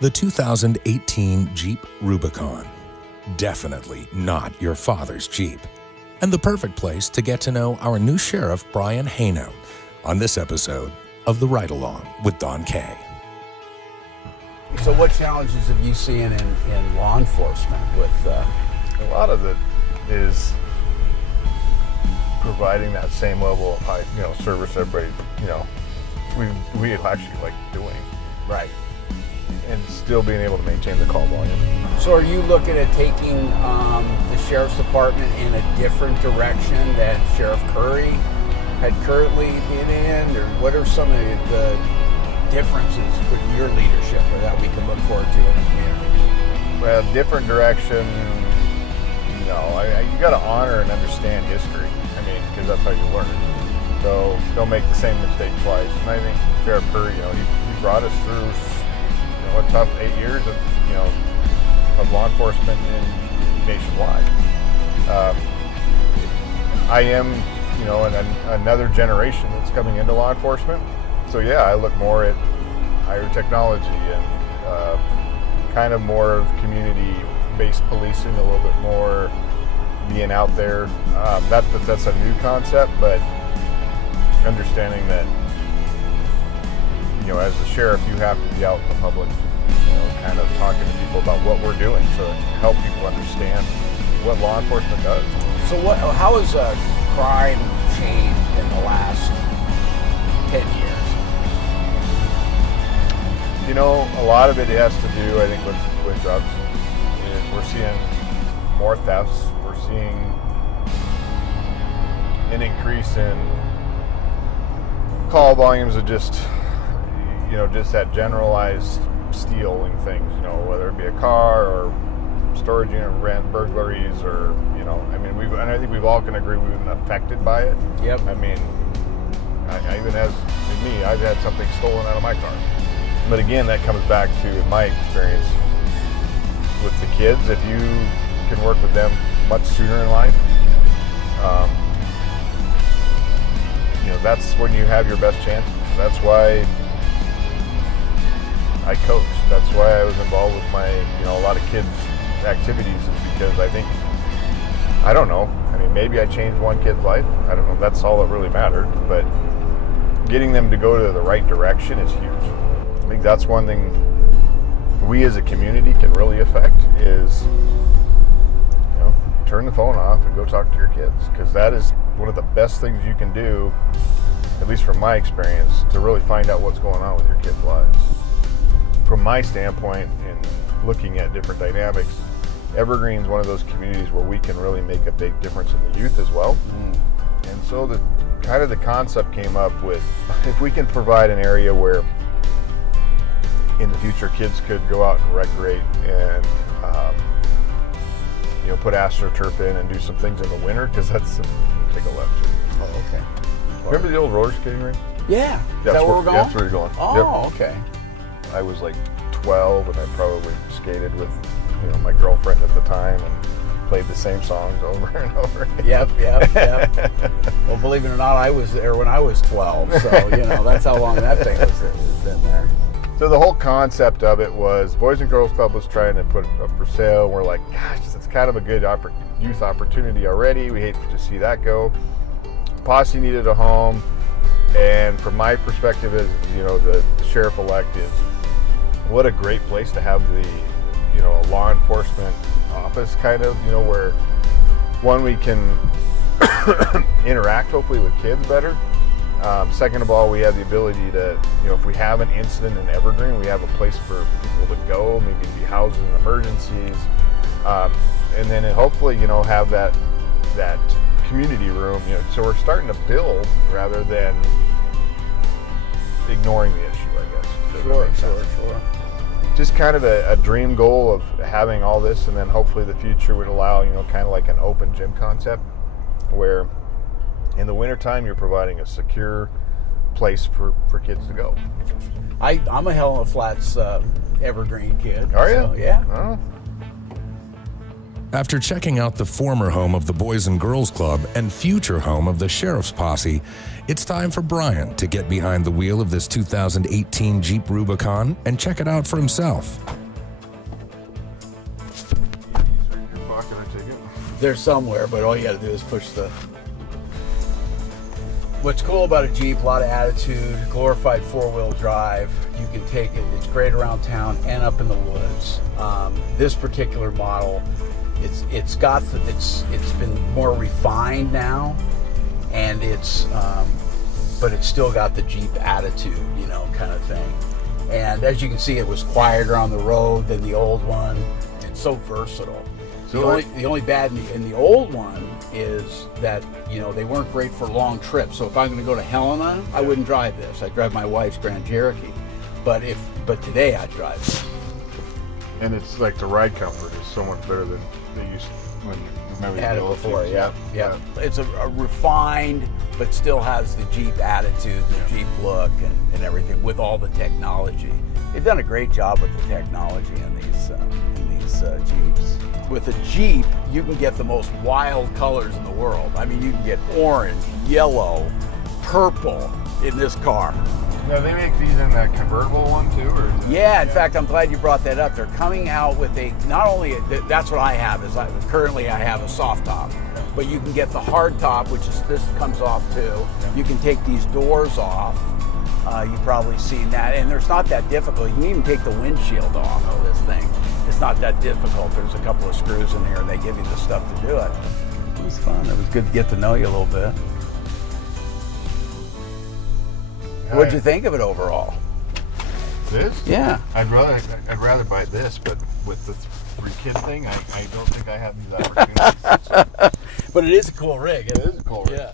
The 2018 Jeep Rubicon. Definitely not your father's Jeep. And the perfect place to get to know our new sheriff, Brian Heino, on this episode of The Ride Along with Don Kay. So what challenges have you seen in law enforcement with... A lot of it is providing that same level of high, service everybody, we actually like doing. Right. And still being able to maintain the call volume. So are you looking at taking the sheriff's department in a different direction than Sheriff Curry had currently been in? Or what are some of the differences for your leadership that we can look forward to in the community? Well, different direction, no. You got to honor and understand history. Because that's how you learn. So don't make the same mistake twice. And I think Sheriff Curry, he brought us through a tough 8 years of law enforcement nationwide. I am, another generation that's coming into law enforcement. So yeah, I look more at higher technology and kind of more of community-based policing, a little bit more being out there. That's a new concept, but understanding that, as the sheriff, you have to be out in the public, kind of talking to people about what we're doing, so to help people understand what law enforcement does. So how has crime changed in the last 10 years? A lot of it has to do, I think, with drugs. We're seeing more thefts. We're seeing an increase in call volumes of just that generalized stealing things, whether it be a car or storage unit rent, burglaries, or, and I think we've all can agree we've been affected by it. Yep. I even I've had something stolen out of my car. But again, that comes back to, in my experience, with the kids, if you can work with them much sooner in life, that's when you have your best chances. That's why I coach. That's why I was involved with my, a lot of kids' activities, is because I don't know. Maybe I changed one kid's life. I don't know. That's all that really mattered. But getting them to go to the right direction is huge. I think that's one thing we as a community can really affect is, turn the phone off and go talk to your kids, because that is one of the best things you can do, at least from my experience, to really find out what's going on with your kids' lives. From my standpoint, in looking at different dynamics, Evergreen's one of those communities where we can really make a big difference in the youth as well. And so the concept came up with, if we can provide an area where in the future kids could go out and recreate and put AstroTurf in and do some things in the winter, because that's take a left too. Oh, okay. Remember the old roller skating rink? Yeah. Is that where we're going? That's where you're going. Oh, Yep. Okay. I was like 12, and I probably skated with my girlfriend at the time and played the same songs over and over. Yep. Well, believe it or not, I was there when I was 12, so that's how long that thing has been there. So the whole concept of it was Boys and Girls Club was trying to put it up for sale. We're like, gosh, it's kind of a good youth opportunity already. We hate to see that go. Posse needed a home, and from my perspective as the sheriff-elect, is what a great place to have the a law enforcement office, kind of, where one, we can interact hopefully with kids better. Second of all, we have the ability to, if we have an incident in Evergreen, we have a place for people to go, maybe be housed in emergencies, and then hopefully, have that community room. So we're starting to build rather than ignoring the issue, I guess. Sure. Just kind of a dream goal of having all this, and then hopefully the future would allow, kind of like an open gym concept, where in the wintertime, you're providing a secure place for kids to go. I'm a Helena Flats Evergreen kid. Are you? So, yeah. Oh. After checking out the former home of the Boys and Girls Club and future home of the Sheriff's Posse, it's time for Brian to get behind the wheel of this 2018 Jeep Rubicon and check it out for himself. They're somewhere, but all you got to do is push the... What's cool about a Jeep, a lot of attitude, glorified four-wheel drive. You can take it, it's great around town and up in the woods. This particular model, it's been more refined now, and but it's still got the Jeep attitude, you know, kind of thing. And as you can see, it was quieter on the road than the old one. It's so versatile. The only bad in the old one is that, you know, they weren't great for long trips. So if I'm going to go to Helena, I wouldn't drive this. I'd drive my wife's Grand Cherokee. But today I'd drive this. And it's like the ride comfort is so much better than they used when we had it before. Yeah. It's a refined, but still has the Jeep attitude, the Jeep look, and everything with all the technology. They've done a great job with the technology in these Jeeps. With a Jeep, you can get the most wild colors in the world. I mean, you can get orange, yellow, purple in this car. Now, they make these in that convertible one too? Yeah, in fact, I'm glad you brought that up. They're coming out with that's what I have, currently I have a soft top. But you can get the hard top, which is, this comes off too. You can take these doors off. You've probably seen that, and it's not that difficult. You can even take the windshield off of this thing. It's not that difficult. There's a couple of screws in here, and they give you the stuff to do it. It was fun. It was good to get to know you a little bit. What'd you think of it overall? This? Yeah. I'd rather buy this, but with the 3-kid thing, I don't think I have these opportunities. But it is a cool rig. It is a cool rig. Yeah.